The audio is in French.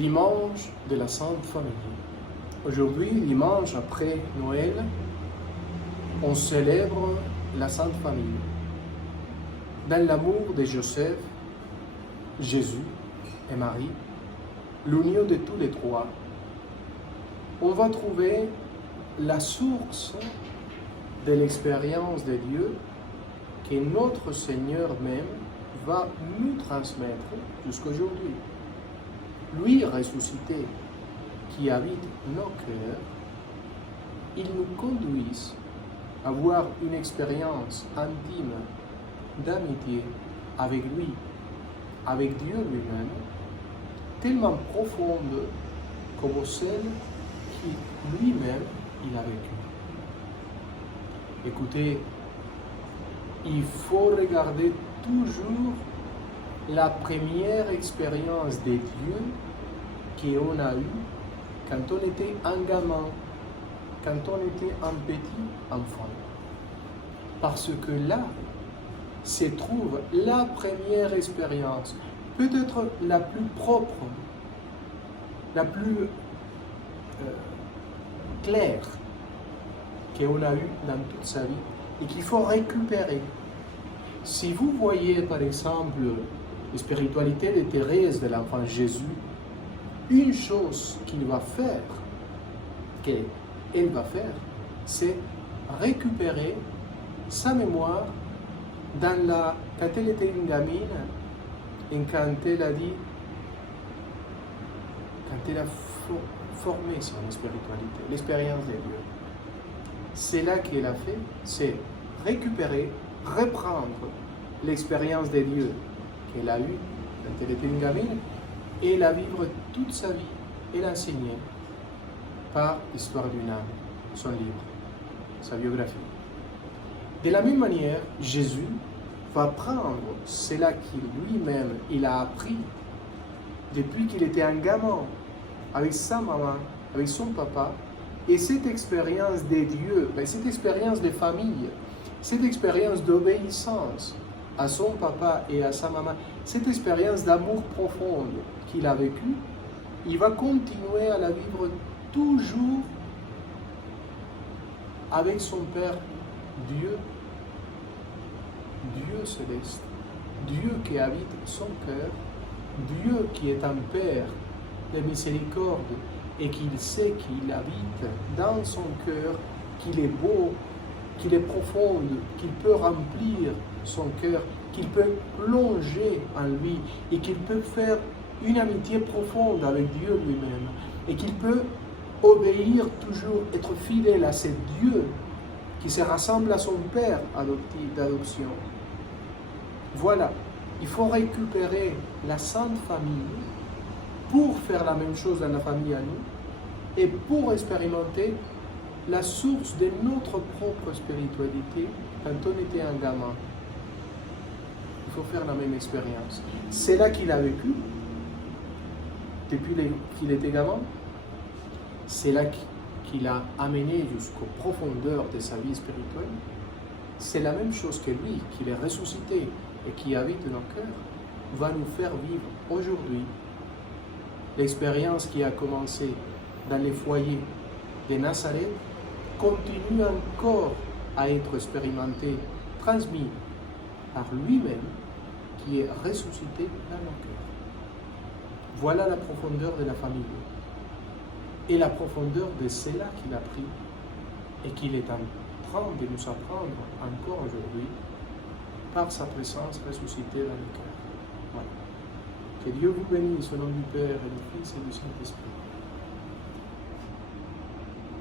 Dimanche de la Sainte Famille. Aujourd'hui, dimanche après Noël, on célèbre la Sainte Famille. Dans l'amour de Joseph, Jésus et Marie, l'union de tous les trois, on va trouver la source de l'expérience de Dieu que notre Seigneur même va nous transmettre jusqu'aujourd'hui. Lui ressuscité, qui habite nos cœurs, il nous conduit à avoir une expérience intime d'amitié avec lui, avec Dieu lui-même, tellement profonde comme celle qui lui-même il a vécu. Écoutez, il faut regarder toujours la première expérience de Dieu qu'on a eue quand on était un gamin, quand on était un petit enfant. Parce que là se trouve la première expérience, peut-être la plus propre, la plus claire qu'on a eue dans toute sa vie et qu'il faut récupérer. Si vous voyez par exemple la spiritualité de Thérèse de l'enfant Jésus, une chose qu'elle va faire, c'est récupérer sa mémoire quand elle était une gamine et quand elle a dit, quand elle a formé son spiritualité, l'expérience de Dieu. C'est là qu'elle a fait, c'est récupérer, reprendre l'expérience de Dieu qu'elle a eue quand elle était une gamine et la vivre toute sa vie et l'enseigner par Histoire d'une âme, son livre, sa biographie. De la même manière, Jésus va prendre cela qu'il lui-même il a appris depuis qu'il était un gamin avec sa maman, avec son papa, et cette expérience de Dieu, cette expérience de famille, cette expérience d'obéissance à son papa et à sa maman, cette expérience d'amour profond qu'il a vécue, il va continuer à la vivre toujours avec son Père, Dieu céleste, Dieu qui habite son cœur, Dieu qui est un Père de miséricorde et qu'il sait qu'il habite dans son cœur, qu'il est beau, qu'il est profond, qu'il peut remplir son cœur, qu'il peut plonger en lui et qu'il peut faire une amitié profonde avec Dieu lui-même et qu'il peut obéir toujours, être fidèle à ce Dieu qui se rassemble à son Père d'adoption. Voilà, il faut récupérer la Sainte Famille pour faire la même chose dans la famille à nous et pour expérimenter la source de notre propre spiritualité quand on était un gamin. Il faut faire la même expérience. C'est là qu'il a vécu, depuis qu'il était gamin. C'est là qu'il a amené jusqu'aux profondeurs de sa vie spirituelle. C'est la même chose que lui, qu'il est ressuscité et qui habite nos cœurs, va nous faire vivre aujourd'hui. L'expérience qui a commencé dans les foyers de Nazareth continue encore à être expérimentée, transmise par lui-même qui est ressuscité dans nos cœurs. Voilà la profondeur de la famille et la profondeur de cela qu'il a pris et qu'il est en train de nous apprendre encore aujourd'hui par sa présence ressuscitée dans nos cœurs. Voilà. Que Dieu vous bénisse au nom du Père et du Fils et du Saint-Esprit.